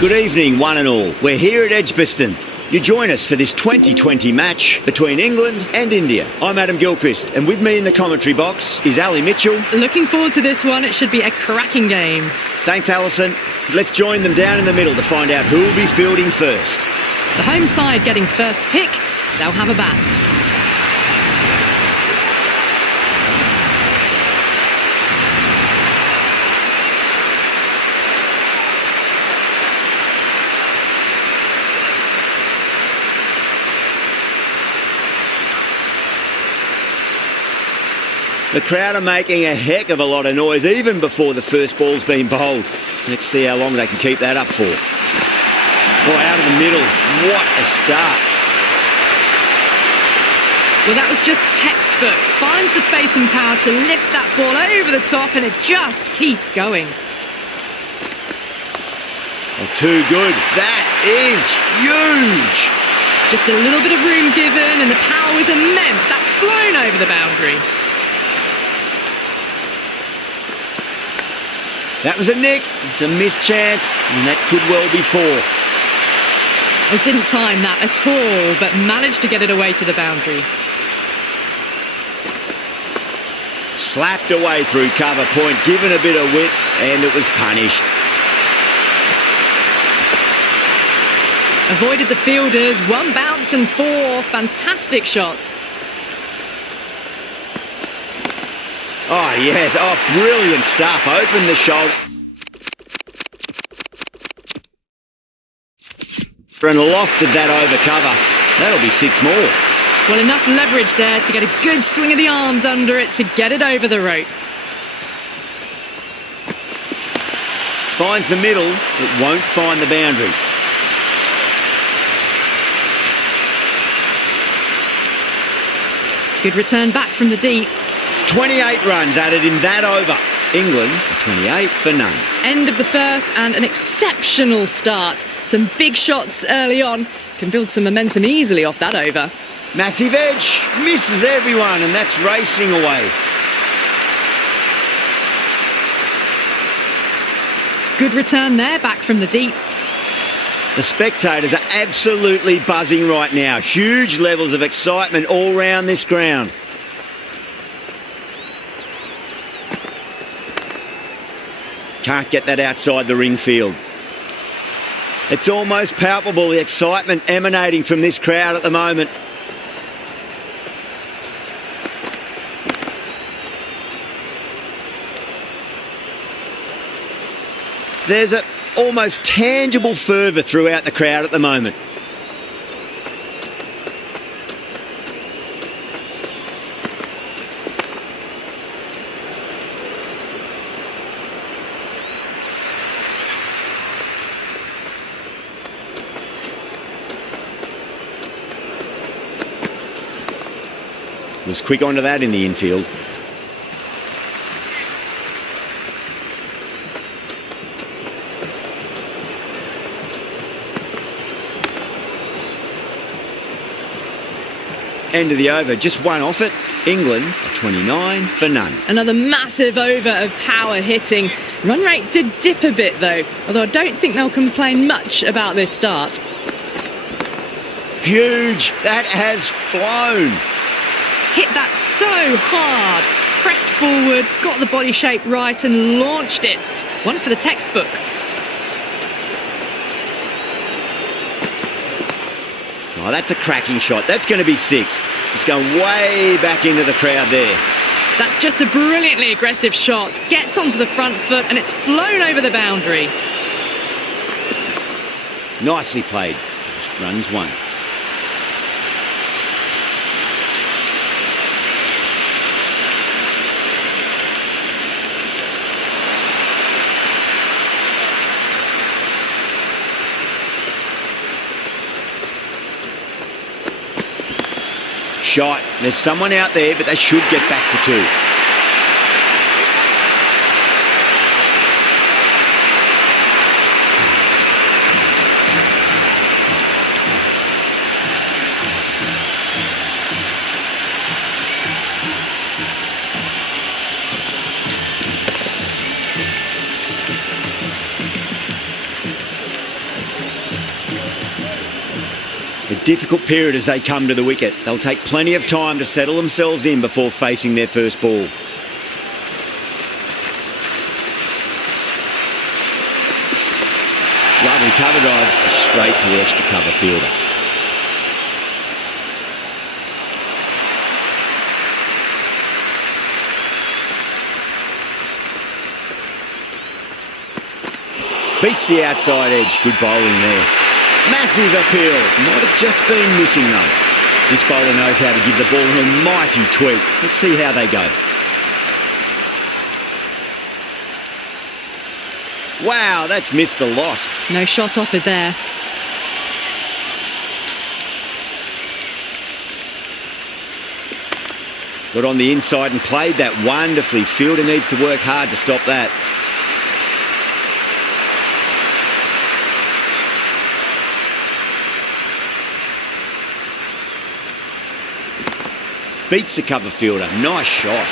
Good evening, one and all. We're here at Edgbaston. You join us for this 2020 match between England and India. I'm Adam Gilchrist, and with me in the commentary box is Ali Mitchell. Looking forward to this one. It should be a cracking game. Thanks, Alison. Let's join them down in the middle to find out who will be fielding first. The home side getting first pick. They'll have a bat. The crowd are making a heck of a lot of noise even before the first ball's been bowled. Let's see how long they can keep that up for. Oh, out of the middle. What a start. Well, that was just textbook. Finds the space and power to lift that ball over the top, and it just keeps going. Oh, too good. That is huge. Just a little bit of room given, and the power was immense. That's flown over the boundary. That was a nick. It's a missed chance, and that could well be four. It didn't time that at all, but managed to get it away to the boundary. Slapped away through cover point, given a bit of width, and it was punished. Avoided the fielders, one bounce and four. Fantastic shot. Oh, yes. Oh, brilliant stuff. Open the shoulder. And lofted that over cover. That'll be six more. Well, enough leverage there to get a good swing of the arms under it to get it over the rope. Finds the middle, but won't find the boundary. Good return back from the deep. 28 runs added in that over. England, 28 for none. End of the first and an exceptional start. Some big shots early on. Can build some momentum easily off that over. Massive edge, misses everyone, and that's racing away. Good return there, back from the deep. The spectators are absolutely buzzing right now. Huge levels of excitement all round this ground. Can't get that outside the ring field. It's almost palpable, the excitement emanating from this crowd at the moment. There's an almost tangible fervour throughout the crowd at the moment. Was quick onto that in the infield. End of the over, just one off it. England, 29 for none. Another massive over of power hitting. Run rate did dip a bit though, although I don't think they'll complain much about this start. Huge, that has flown. Hit that so hard. Pressed forward, got the body shape right and launched it. One for the textbook. Oh, that's a cracking shot. That's going to be six. It's going way back into the crowd there. That's just a brilliantly aggressive shot. Gets onto the front foot and it's flown over the boundary. Nicely played. Just runs one. Shot. There's someone out there, but they should get back for two. difficult period as they come to the wicket. They'll take plenty of time to settle themselves in before facing their first ball. Lovely cover drive, straight to the extra cover fielder. Beats the outside edge. Good bowling there. Massive appeal. Might have just been missing though. This bowler knows how to give the ball an almighty tweak. Let's see how they go. Wow, that's missed the lot. No shot offered there. Got on the inside and played that wonderfully. Fielder needs to work hard to stop that. Beats the cover fielder. Nice shot.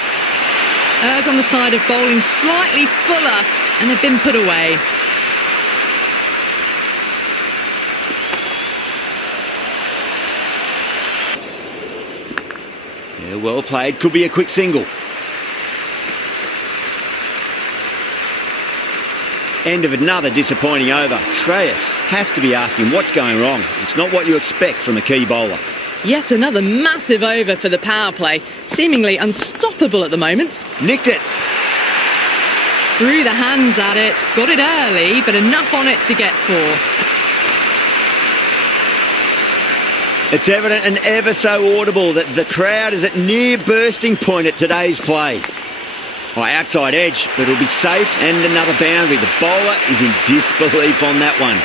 Errs on the side of bowling slightly fuller, and they've been put away. Yeah, well played. Could be a quick single. End of another disappointing over. Shreyas has to be asking what's going wrong. It's not what you expect from a key bowler. Yet another massive over for the power play. Seemingly unstoppable at the moment. Nicked it. Threw the hands at it, got it early, but enough on it to get 4. It's evident and ever so audible that the crowd is at near bursting point at today's play. Outside edge, but it'll be safe and another boundary. The bowler is in disbelief on that one.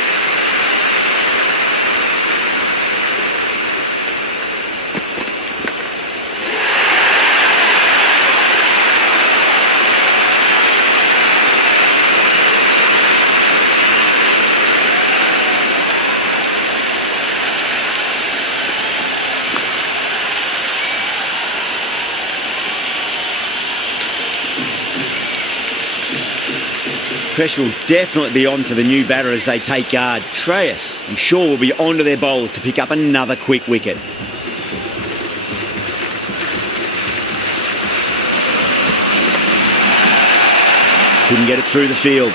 Pressure will definitely be on for the new batter as they take guard. Shreyas, I'm sure, will be onto their bowls to pick up another quick wicket. Couldn't get it through the field.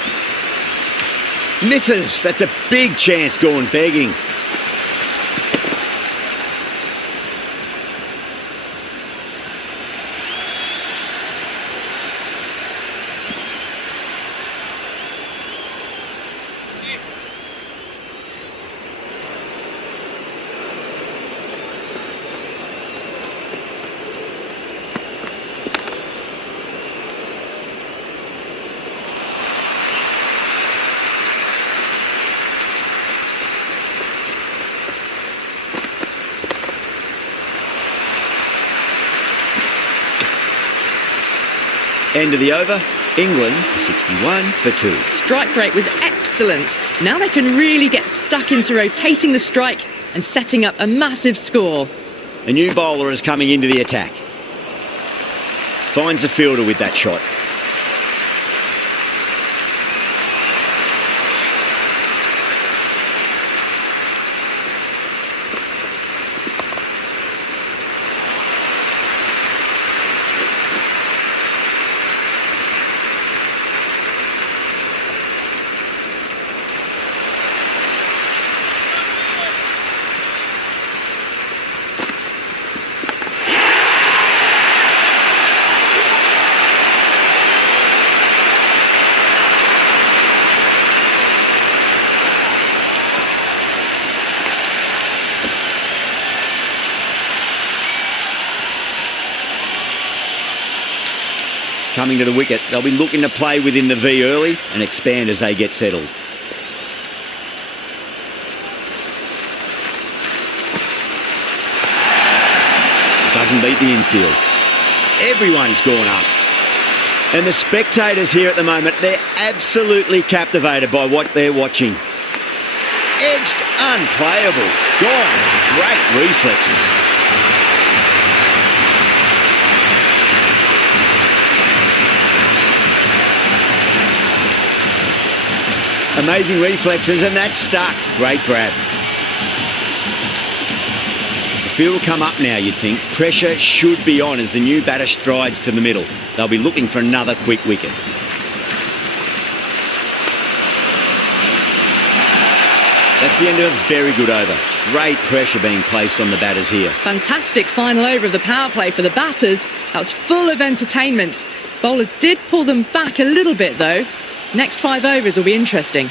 Misses. That's a big chance gone begging. End of the over, England 61 for 2. Strike rate was excellent. Now they can really get stuck into rotating the strike and setting up a massive score. A new bowler is coming into the attack. Finds the fielder with that shot. Coming to the wicket, they'll be looking to play within the V early and expand as they get settled. Doesn't beat the infield. Everyone's gone up. And the spectators here at the moment, they're absolutely captivated by what they're watching. Edged, unplayable. Gone. Great reflexes. Amazing reflexes, and that's stuck. Great grab. field will come up now, you'd think. Pressure should be on as the new batter strides to the middle. They'll be looking for another quick wicket. That's the end of a very good over. Great pressure being placed on the batters here. Fantastic final over of the power play for the batters. That was full of entertainment. Bowlers did pull them back a little bit though. Next 5 overs will be interesting.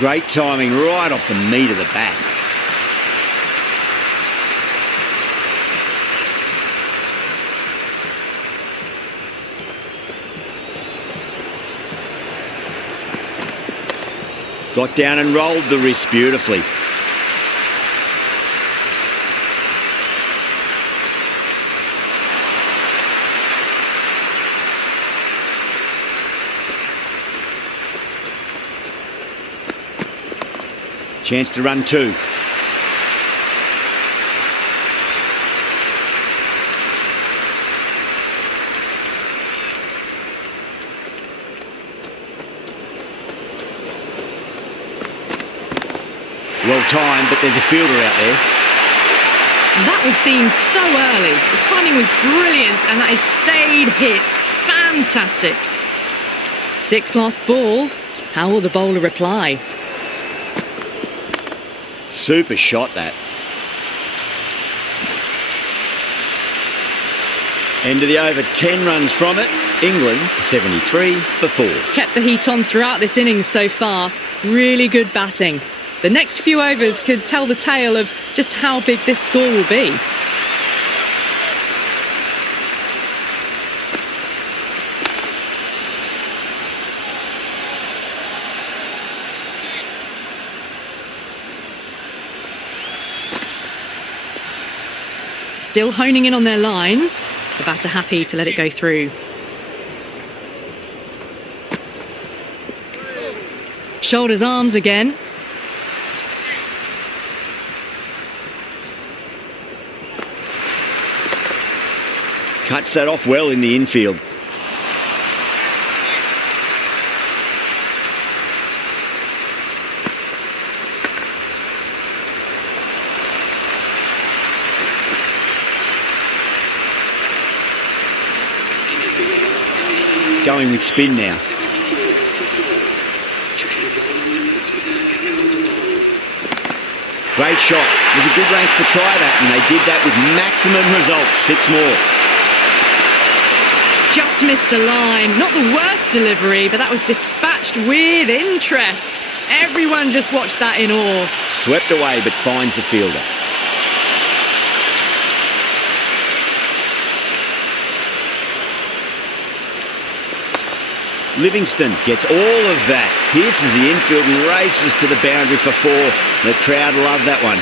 Great timing right off the meat of the bat. Got down and rolled the wrist beautifully. Chance to run 2. Well timed, but there's a fielder out there. That was seen so early. The timing was brilliant and that is stayed hit. Fantastic. 6 lost ball. How will the bowler reply? Super shot that. End of the over, 10 runs from it. England 73 for 4. Kept the heat on throughout this innings so far. Really good batting. The next few overs could tell the tale of just how big this score will be. Still honing in on their lines. The batter happy to let it go through. Shoulders, arms again. Cuts that off well in the infield. Going with spin now. Great shot. It was a good length to try that, and they did that with maximum results. 6 more. Just missed the line. Not the worst delivery, but that was dispatched with interest. Everyone just watched that in awe. Swept away, but finds the fielder. Livingston gets all of that. Pierces the infield and races to the boundary for 4. The crowd love that one.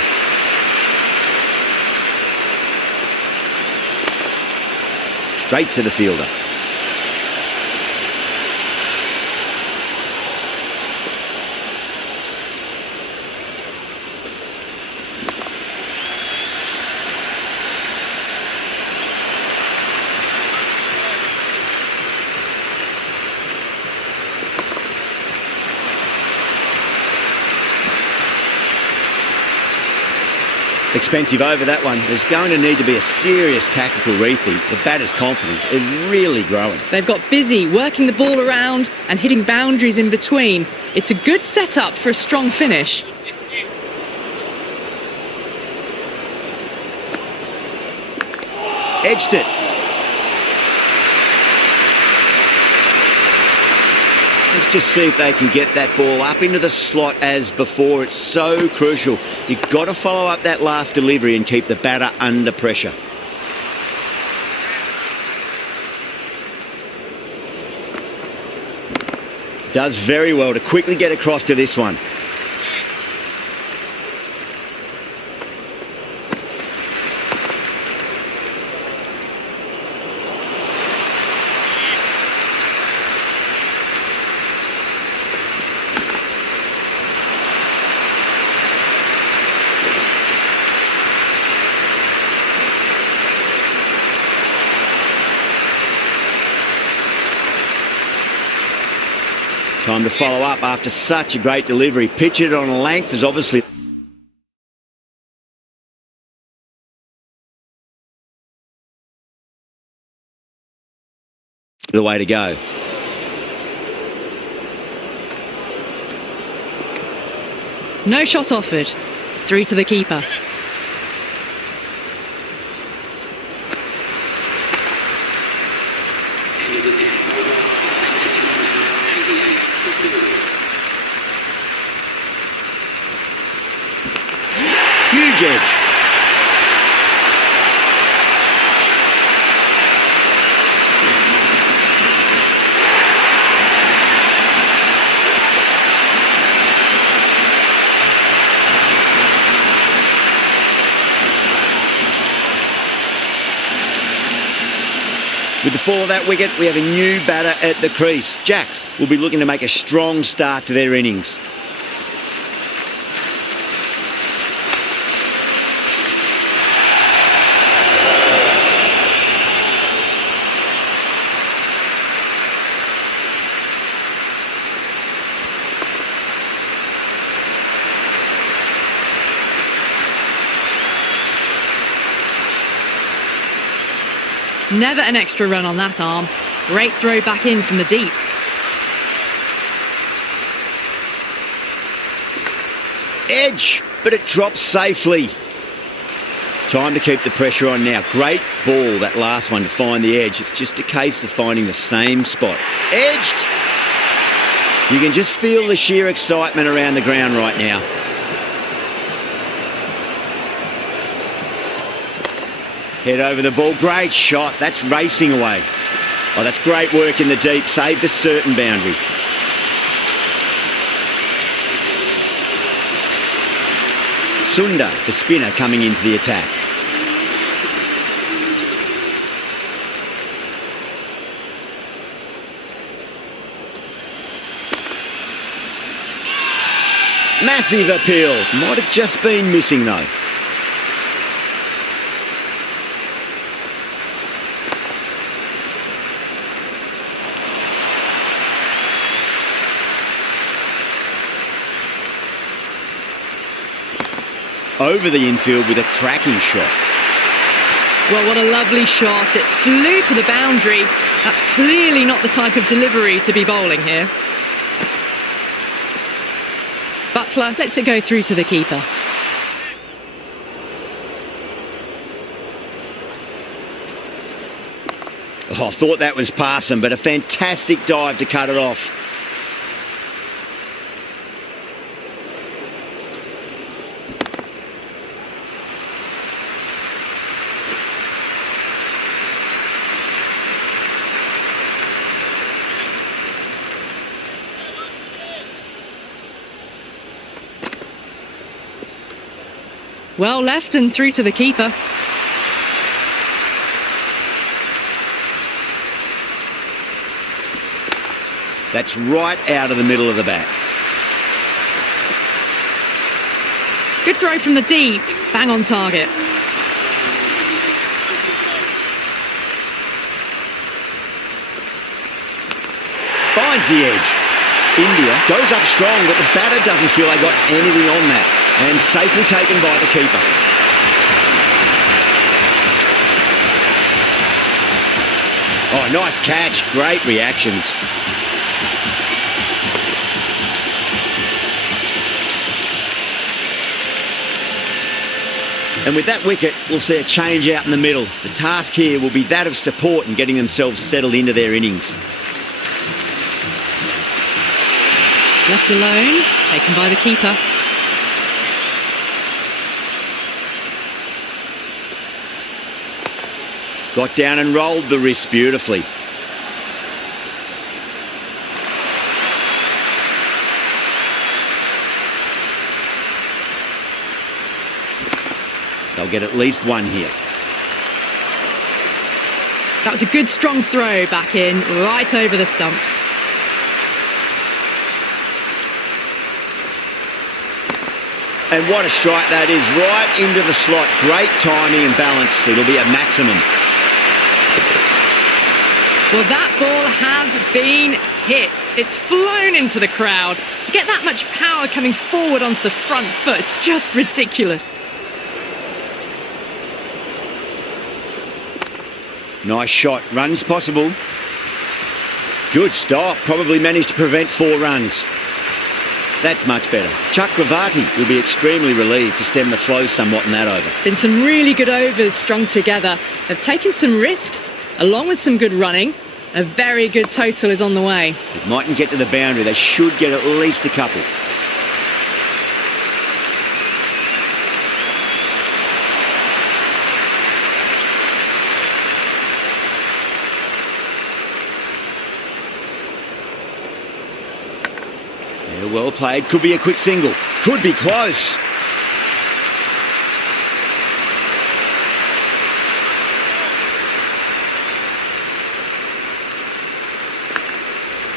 Straight to the fielder. Expensive over that one. There's going to need to be a serious tactical rethink. The batter's confidence is really growing. They've got busy working the ball around and hitting boundaries in between. It's a good setup for a strong finish. Edged it. Let's just see if they can get that ball up into the slot as before. It's so crucial. You've got to follow up that last delivery and keep the batter under pressure. Does very well to quickly get across to this one. Time to follow up after such a great delivery. Pitch it on a length is obviously the way to go. No shot offered. Through to the keeper. Huge edge. With the fall of that wicket, we have a new batter at the crease. Jacks will be looking to make a strong start to their innings. Never an extra run on that arm. Great throw back in from the deep. Edge, but it drops safely. Time to keep the pressure on now. Great ball, that last one, to find the edge. It's just a case of finding the same spot. Edged! You can just feel the sheer excitement around the ground right now. Head over the ball. Great shot. That's racing away. Oh, that's great work in the deep. Saved a certain boundary. Sundar, the spinner, coming into the attack. Massive appeal. Might have just been missing though. Over the infield with a cracking shot. Well, what a lovely shot. It flew to the boundary. That's clearly not the type of delivery to be bowling here. Butler lets it go through to the keeper. Oh, I thought that was passing, but a fantastic dive to cut it off. Well left and through to the keeper. That's right out of the middle of the bat. Good throw from the deep. Bang on target. Finds the edge. India goes up strong, but the batter doesn't feel they got anything on that. And safely taken by the keeper. Oh, nice catch. Great reactions. And with that wicket, we'll see a change out in the middle. The task here will be that of support and getting themselves settled into their innings. Left alone, taken by the keeper. Got down and rolled the wrist beautifully. They'll get at least one here. That was a good strong throw back in, right over the stumps. And what a strike that is, right into the slot. Great timing and balance. It'll be a maximum. Well, that ball has been hit. It's flown into the crowd. To get that much power coming forward onto the front foot is just ridiculous. Nice shot. Runs possible. Good stop. Probably managed to prevent 4 runs. That's much better. Chakravarti will be extremely relieved to stem the flow somewhat in that over. Been some really good overs strung together. They've taken some risks, along with some good running. A very good total is on the way. It mightn't get to the boundary. They should get at least a couple. Yeah, well played. Could be a quick single. Could be close.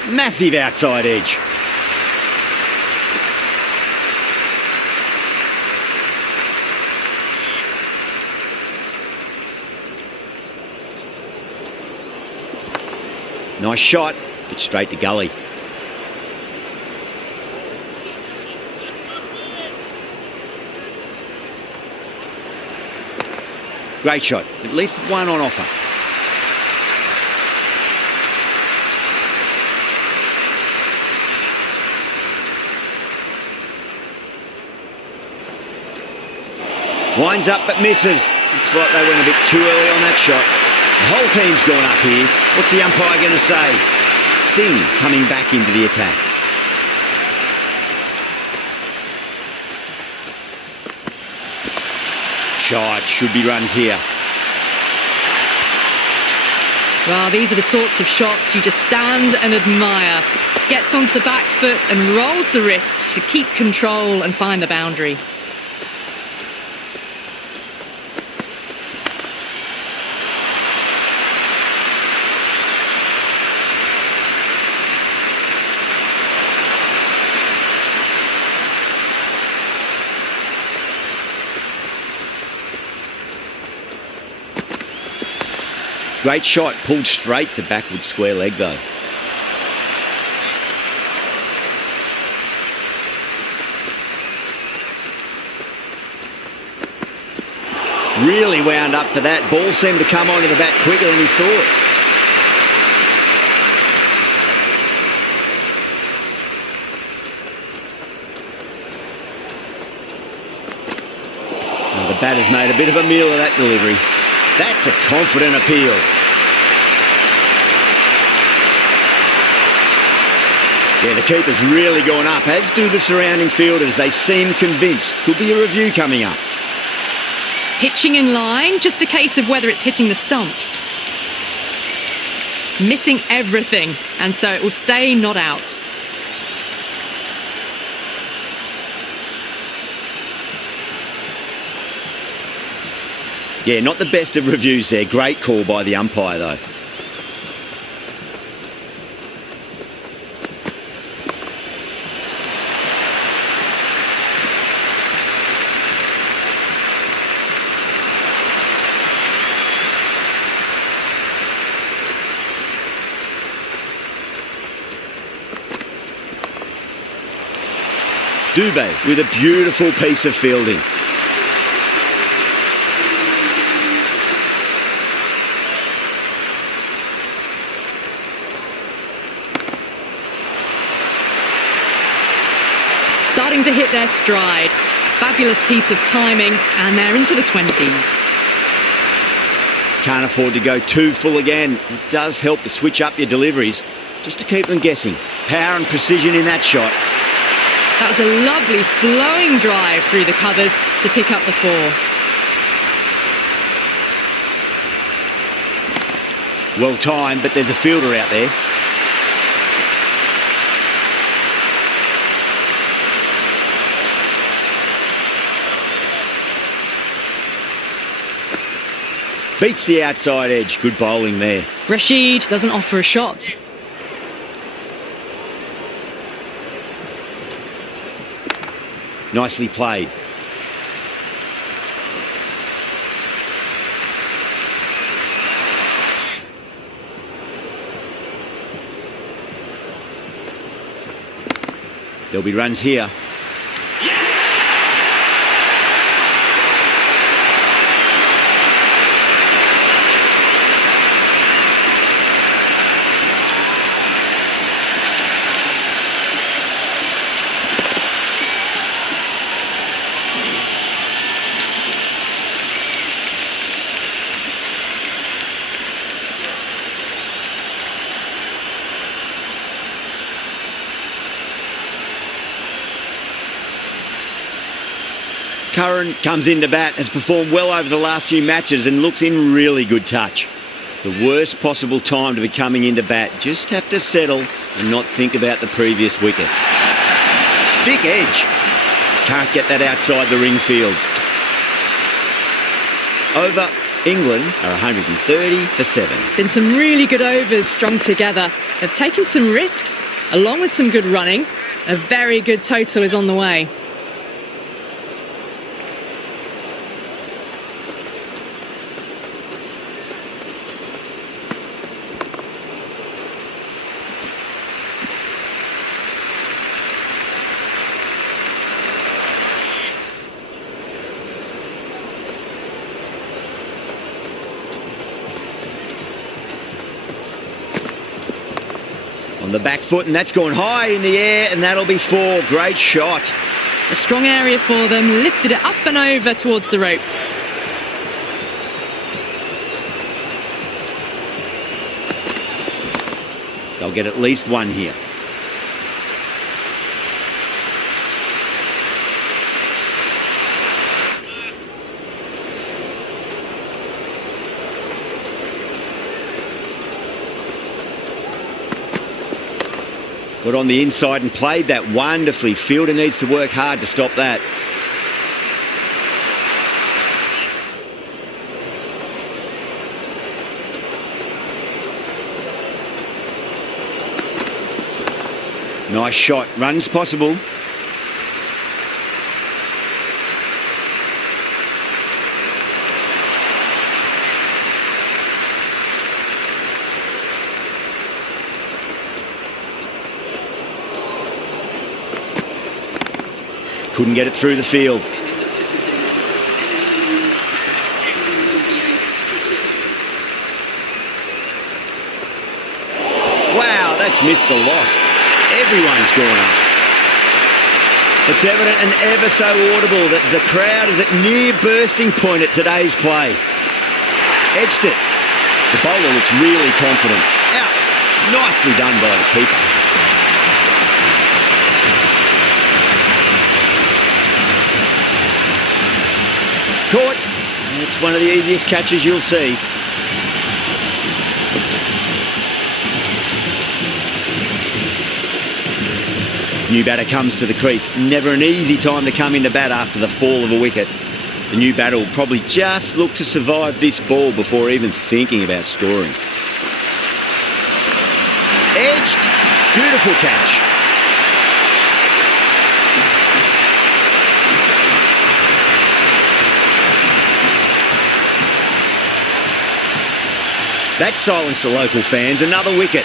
Massive outside edge. Nice shot, but straight to gully. Great shot, at least one on offer. Winds up but misses. Looks like they went a bit too early on that shot. The whole team's gone up here. What's the umpire going to say? Singh coming back into the attack. Shot, should be runs here. Well, these are the sorts of shots you just stand and admire. Gets onto the back foot and rolls the wrist to keep control and find the boundary. Great shot, pulled straight to backward square leg though. Really wound up for that. Ball seemed to come onto the bat quicker than he thought. Well, the batter's made a bit of a meal of that delivery. That's a confident appeal. Yeah, the keeper's really gone up, as do the surrounding fielders. They seem convinced. Could be a review coming up. Pitching in line, just a case of whether it's hitting the stumps. Missing everything, and so it will stay not out. Yeah, not the best of reviews there. Great call by the umpire, though. Dubé with a beautiful piece of fielding. Starting to hit their stride. Fabulous piece of timing, and they're into the 20s. Can't afford to go too full again. It does help to switch up your deliveries, just to keep them guessing. Power and precision in that shot. That was a lovely flowing drive through the covers to pick up the 4. Well timed, but there's a fielder out there. Beats the outside edge. Good bowling there. Rashid doesn't offer a shot. Nicely played. There'll be runs here. Curran comes into bat, has performed well over the last few matches and looks in really good touch. The worst possible time to be coming into bat. Just have to settle and not think about the previous wickets. Thick edge. Can't get that outside the ring field. Over England are 130 for 7. Been some really good overs strung together. They've taken some risks along with some good running. A very good total is on the way. On the back foot, and that's gone high in the air, and that'll be 4. Great shot. A strong area for them, lifted it up and over towards the rope. They'll get at least one here. Got on the inside and played that wonderfully. Fielder needs to work hard to stop that. Nice shot. Runs possible. Couldn't get it through the field. Wow, that's missed a lot. Everyone's gone up. It's evident and ever so audible that the crowd is at near bursting point at today's play. Edged it. The bowler looks really confident. Out. Nicely done by the keeper. Caught. It's one of the easiest catches you'll see. New batter comes to the crease. Never an easy time to come into bat after the fall of a wicket. The new batter will probably just look to survive this ball before even thinking about scoring. Edged. Beautiful catch. That silenced the local fans. Another wicket.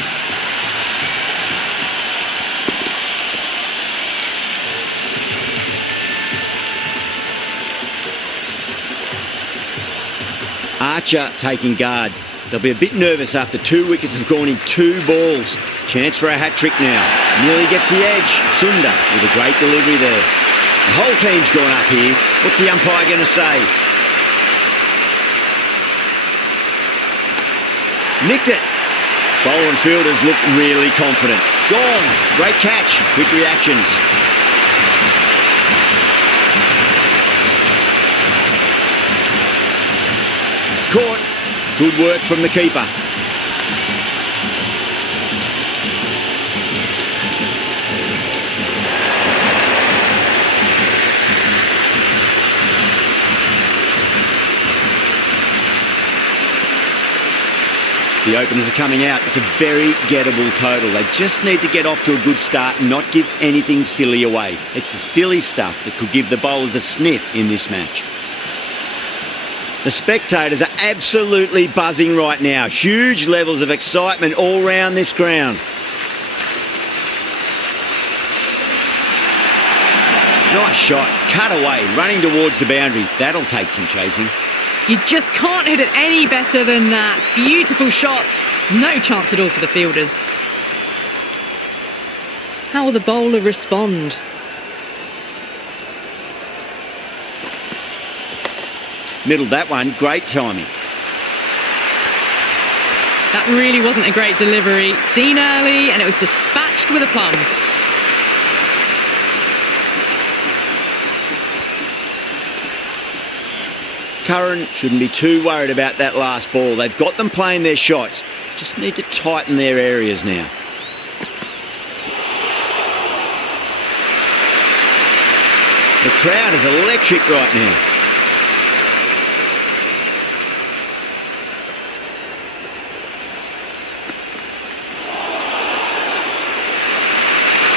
Archer taking guard. They'll be a bit nervous after 2 wickets have gone in 2 balls. Chance for a hat-trick now. Nearly gets the edge. Sundar with a great delivery there. The whole team's gone up here. What's the umpire going to say? Nicked it. Bowler and fielders look really confident. Gone. Great catch. Quick reactions. Caught. Good work from the keeper. The openers are coming out. It's a very gettable total. They just need to get off to a good start and not give anything silly away. It's the silly stuff that could give the bowlers a sniff in this match. The spectators are absolutely buzzing right now. Huge levels of excitement all round this ground. Nice shot, cut away, running towards the boundary. That'll take some chasing. You just can't hit it any better than that. Beautiful shot. No chance at all for the fielders. How will the bowler respond? Middled that one, great timing. That really wasn't a great delivery. Seen early and it was dispatched with a plum. Curran shouldn't be too worried about that last ball. They've got them playing their shots. Just need to tighten their areas now. The crowd is electric right now.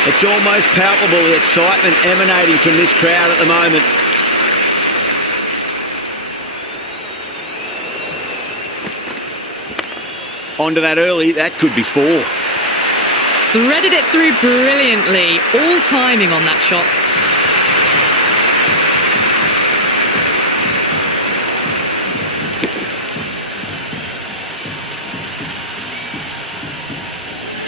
It's almost palpable, the excitement emanating from this crowd at the moment. Onto that early, that could be 4. Threaded it through brilliantly. All timing on that shot.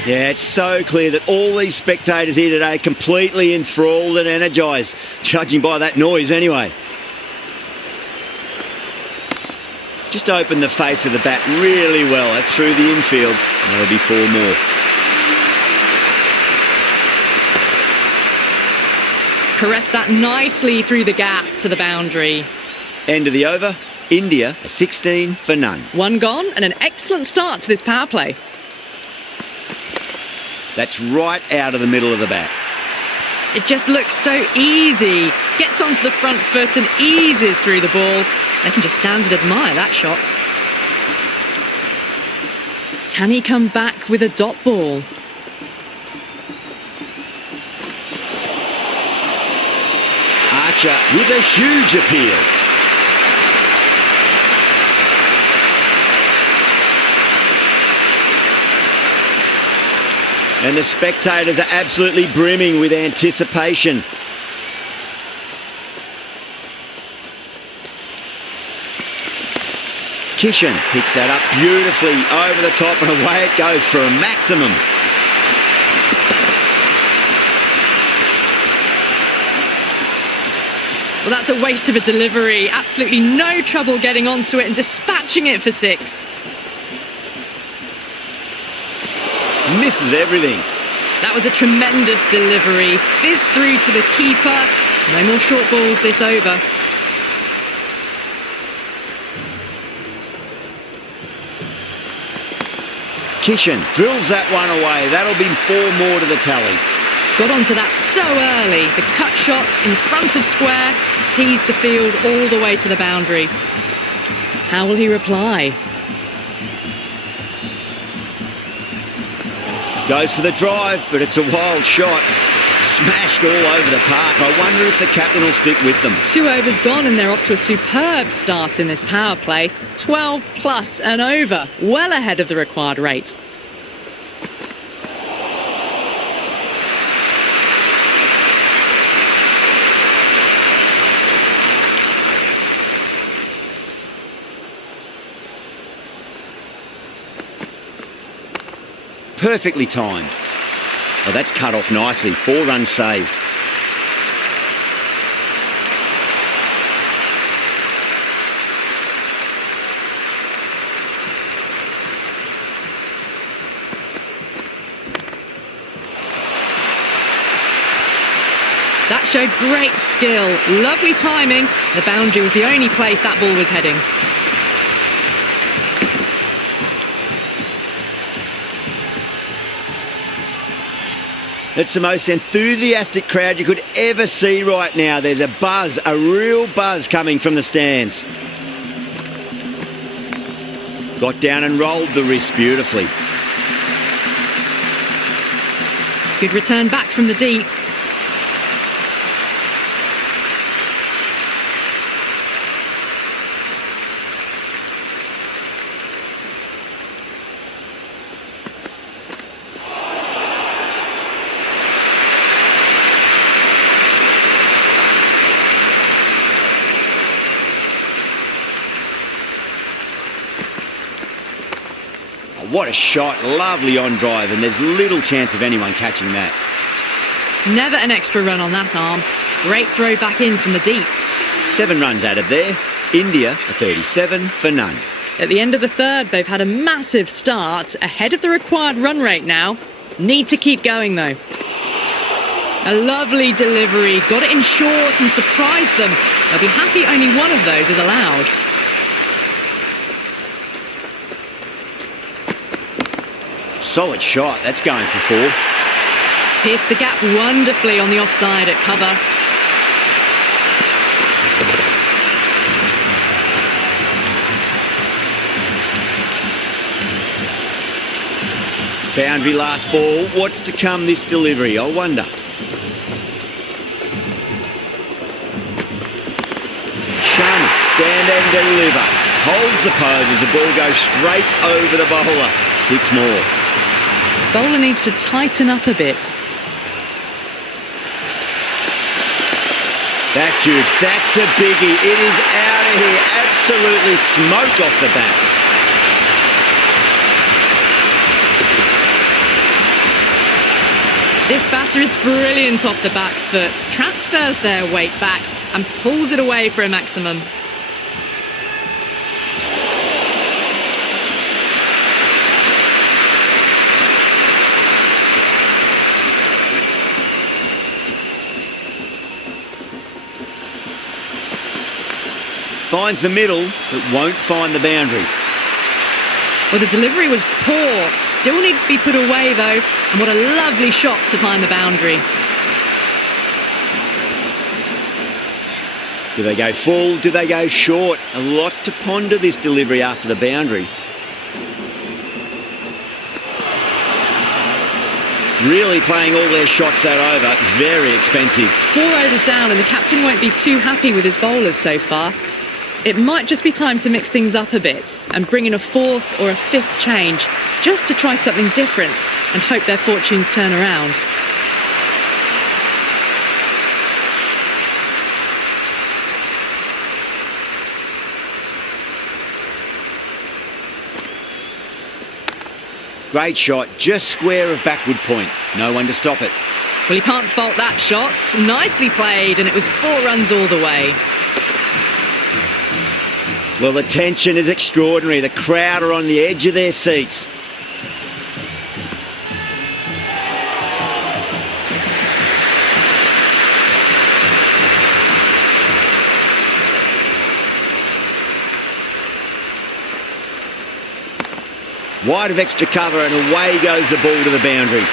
Yeah, it's so clear that all these spectators here today completely enthralled and energised, judging by that noise anyway. Just opened the face of the bat really well. That's through the infield. That'll be 4 more. Caressed that nicely through the gap to the boundary. End of the over. India, a 16 for none. 1 gone and an excellent start to this power play. That's right out of the middle of the bat. It just looks so easy. Gets onto the front foot and eases through the ball. They can just stand and admire that shot. Can he come back with a dot ball? Archer with a huge appeal. And the spectators are absolutely brimming with anticipation. Kishan picks that up beautifully over the top and away it goes for a maximum. Well, that's a waste of a delivery. Absolutely no trouble getting onto it and dispatching it for 6. Misses everything. That was a tremendous delivery. Fizzed through to the keeper. No more short balls this over. Kishan drills that one away. That'll be 4 more to the tally. Got onto that so early. The cut shot in front of square teased the field all the way to the boundary. How will he reply? Goes for the drive, but it's a wild shot. Smashed all over the park. I wonder if the captain will stick with them. 2 overs gone and they're off to a superb start in this power play. 12 plus and over. Well ahead of the required rate. Perfectly timed. Oh, that's cut off nicely. 4 runs saved. That showed great skill. Lovely timing. The boundary was the only place that ball was heading. It's the most enthusiastic crowd you could ever see right now. There's a buzz, a real buzz coming from the stands. Got down and rolled the wrist beautifully. Good return back from the deep. what a shot. Lovely on drive, and there's little chance of anyone catching that. Never an extra run on that arm. Great throw back in from the deep. 7 runs added there. India a 37 for none. At the end of the third, they've had a massive start, ahead of the required run rate now. Need to keep going, though. A lovely delivery, got it in short and surprised them. They'll be happy only one of those is allowed. Solid shot, that's going for 4. Pierced the gap wonderfully on the offside at cover. Boundary last ball. What's to come this delivery, I wonder. Sharma, stand and deliver. Holds the pose as the ball goes straight over the bowler. 6 more. Bowler needs to tighten up a bit. That's huge. That's a biggie. It is out of here. Absolutely smoked off the bat. This batter is brilliant off the back foot, transfers their weight back and pulls it away for a maximum. Finds the middle, but won't find the boundary. Well, the delivery was poor. Still needs to be put away, though. And what a lovely shot to find the boundary. Do they go full? Do they go short? A lot to ponder this delivery after the boundary. Really playing all their shots that over. Very expensive. 4 overs down, and the captain won't be too happy with his bowlers so far. It might just be time to mix things up a bit and bring in a 4th or a 5th change, just to try something different and hope their fortunes turn around. Great shot, just square of backward point. No one to stop it. Well, you can't fault that shot. Nicely played, and it was 4 runs all the way. Well, the tension is extraordinary. The crowd are on the edge of their seats. Wide of extra cover, and away goes the ball to the boundary.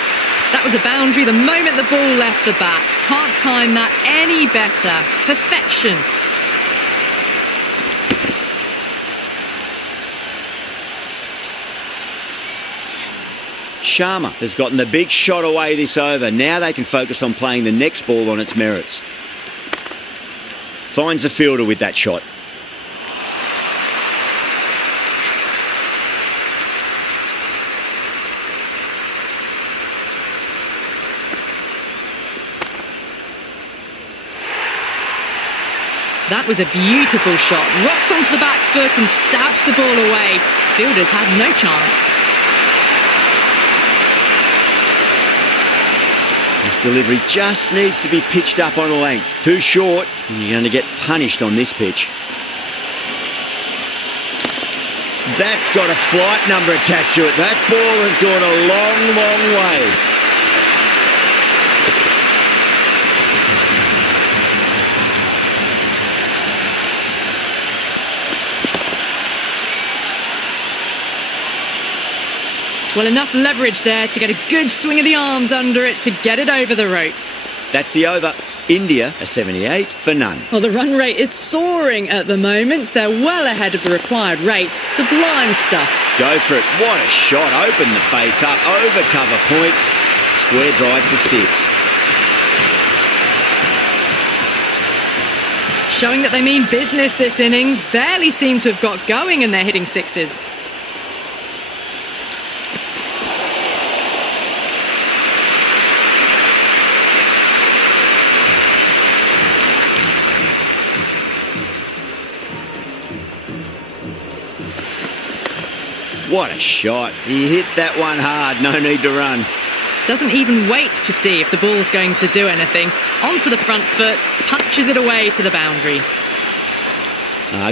That was a boundary the moment the ball left the bat. Can't time that any better. Perfection. Sharma has gotten the big shot away this over. Now they can focus on playing the next ball on its merits. Finds the fielder with that shot. That was a beautiful shot. Rocks onto the back foot and stabs the ball away. Fielders had no chance. This delivery just needs to be pitched up on a length. Too short, and you're going to get punished on this pitch. That's got a flight number attached to it. That ball has gone a long, long way. Well, enough leverage there to get a good swing of the arms under it to get it over the rope. That's the over. India a 78 for none. Well, the run rate is soaring at the moment. They're well ahead of the required rate. Sublime stuff. Go for it. What a shot. Open the face up. Over cover point. Square drive for 6. Showing that they mean business this innings. Barely seem to have got going and they're hitting 6s. what a shot. He hit that one hard, no need to run. Doesn't even wait to see if the ball's going to do anything. Onto the front foot, punches it away to the boundary.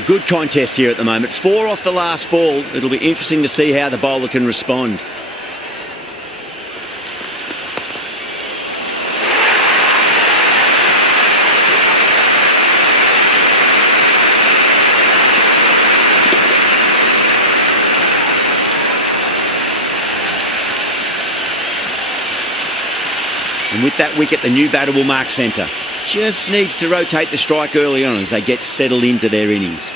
Good contest here at the moment. 4 off the last ball. It'll be interesting to see how the bowler can respond. And with that wicket, the new batter will mark centre. Just needs to rotate the strike early on as they get settled into their innings.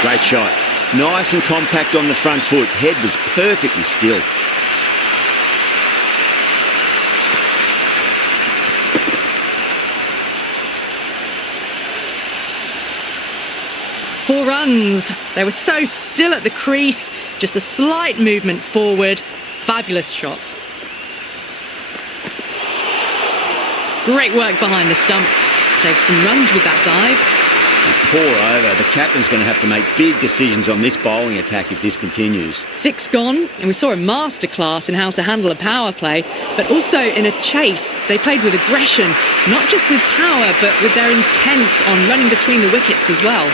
Great shot. Nice and compact on the front foot. Head was perfectly still. Four runs. They were so still at the crease. Just a slight movement forward. Fabulous shot. Great work behind the stumps. Saved some runs with that dive. Pour over. The captain's going to have to make big decisions on this bowling attack if this continues. 6 gone, and we saw a masterclass in how to handle a power play, but also in a chase. They played with aggression, not just with power, but with their intent on running between the wickets as well.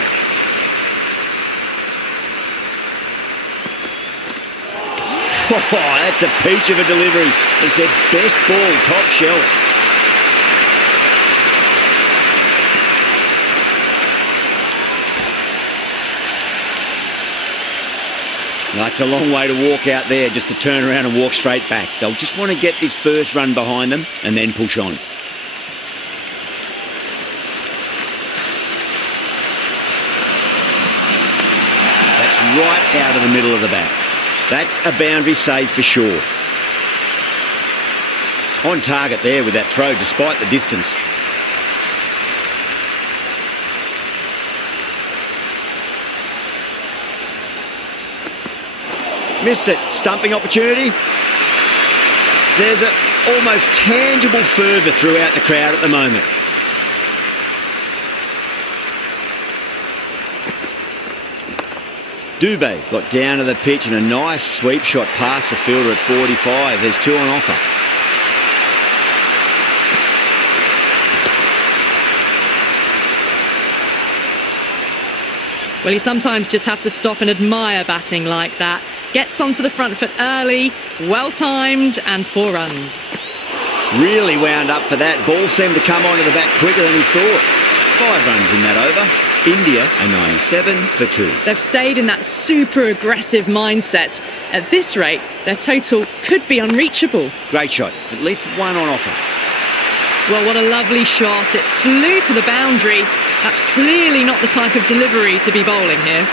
Oh, that's a peach of a delivery. It's their best ball, top shelf. That's a long way to walk out there, just to turn around and walk straight back. They'll just want to get this first run behind them and then push on. That's right out of the middle of the bat. That's a boundary save for sure. On target there with that throw, despite the distance. Missed it. Stumping opportunity. There's an almost tangible fervour throughout the crowd at the moment. Dubé got down to the pitch and a nice sweep shot past the fielder at 45. There's 2 on offer. Well, you sometimes just have to stop and admire batting like that. Gets onto the front foot early, well-timed, and 4 runs. Really wound up for that. Ball seemed to come onto the bat quicker than he thought. 5 runs in that over. India are 97 for 2. They've stayed in that super aggressive mindset. At this rate, their total could be unreachable. Great shot. At least 1 on offer. Well, what a lovely shot. It flew to the boundary. That's clearly not the type of delivery to be bowling here.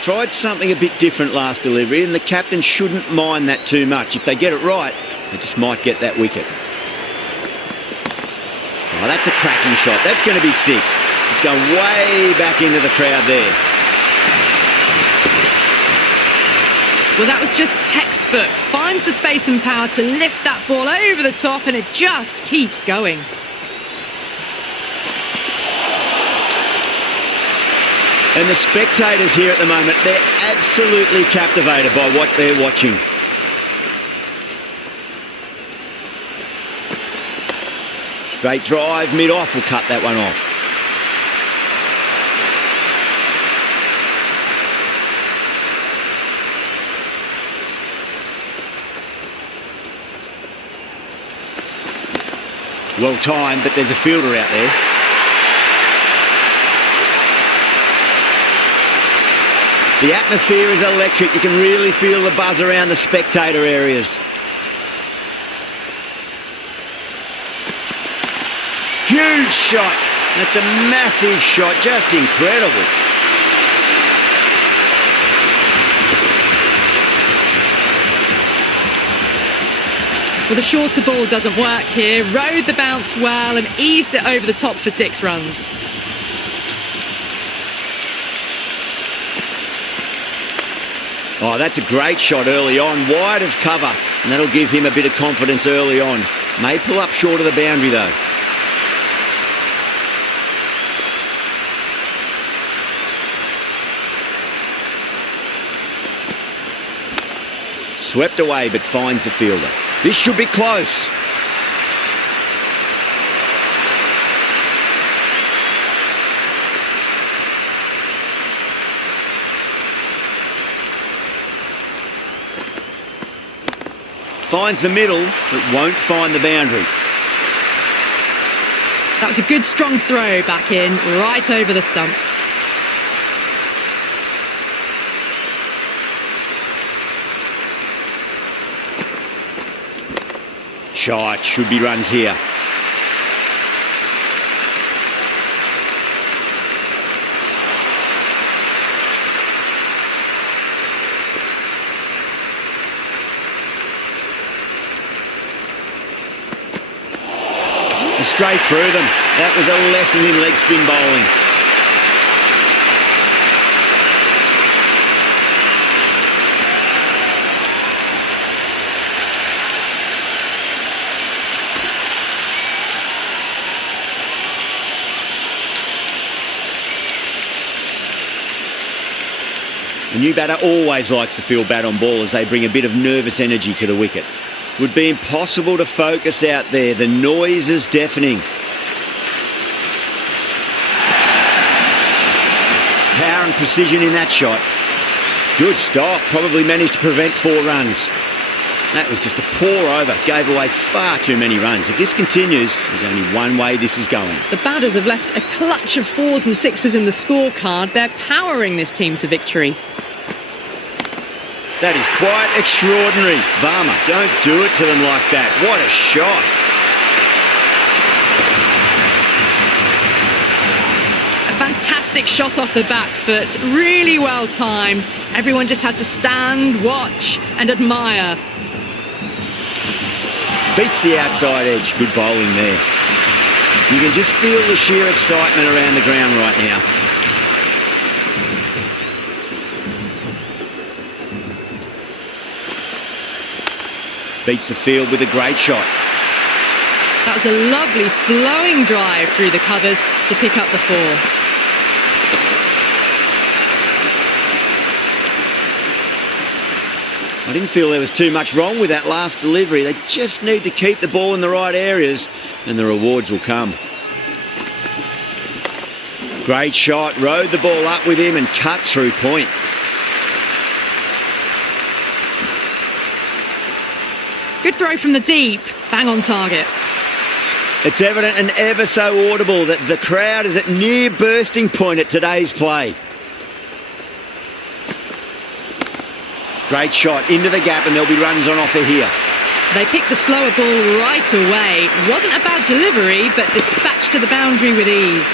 Tried something a bit different last delivery, and the captain shouldn't mind that too much. If they get it right, they just might get that wicket. Oh, that's a cracking shot. That's going to be 6. It's going way back into the crowd there. Well, that was just textbook. Finds the space and power to lift that ball over the top, and it just keeps going. And the spectators here at the moment, they're absolutely captivated by what they're watching. Straight drive, mid-off will cut that one off. Well timed, but there's a fielder out there. The atmosphere is electric. You can really feel the buzz around the spectator areas. Huge shot. That's a massive shot. Just incredible. Well, the shorter ball doesn't work here. Rode the bounce well and eased it over the top for 6 runs. Oh, that's a great shot early on, wide of cover, and that'll give him a bit of confidence early on. May pull up short of the boundary though. Swept away but finds the fielder. This should be close. Finds the middle, but won't find the boundary. That was a good strong throw back in, right over the stumps. Shot, should be runs here. Straight through them. That was a lesson in leg spin bowling. The new batter always likes to field bat on ball as they bring a bit of nervous energy to the wicket. Would be impossible to focus out there. The noise is deafening. Power and precision in that shot. Good stop. Probably managed to prevent 4 runs. That was just a pour over. Gave away far too many runs. If this continues, there's only one way this is going. The batters have left a clutch of 4s and 6s in the scorecard. They're powering this team to victory. That is quite extraordinary. Varma, don't do it to them like that. What a shot. A fantastic shot off the back foot. Really well timed. Everyone just had to stand, watch and admire. Beats the outside edge. Good bowling there. You can just feel the sheer excitement around the ground right now. Beats the field with a great shot. That was a lovely flowing drive through the covers to pick up the 4. I didn't feel there was too much wrong with that last delivery. They just need to keep the ball in the right areas and the rewards will come. Great shot, rode the ball up with him and cut through point. Good throw from the deep, bang on target. It's evident and ever so audible that the crowd is at near bursting point at today's play. Great shot into the gap and there'll be runs on offer here. They picked the slower ball right away. Wasn't a bad delivery, but dispatched to the boundary with ease.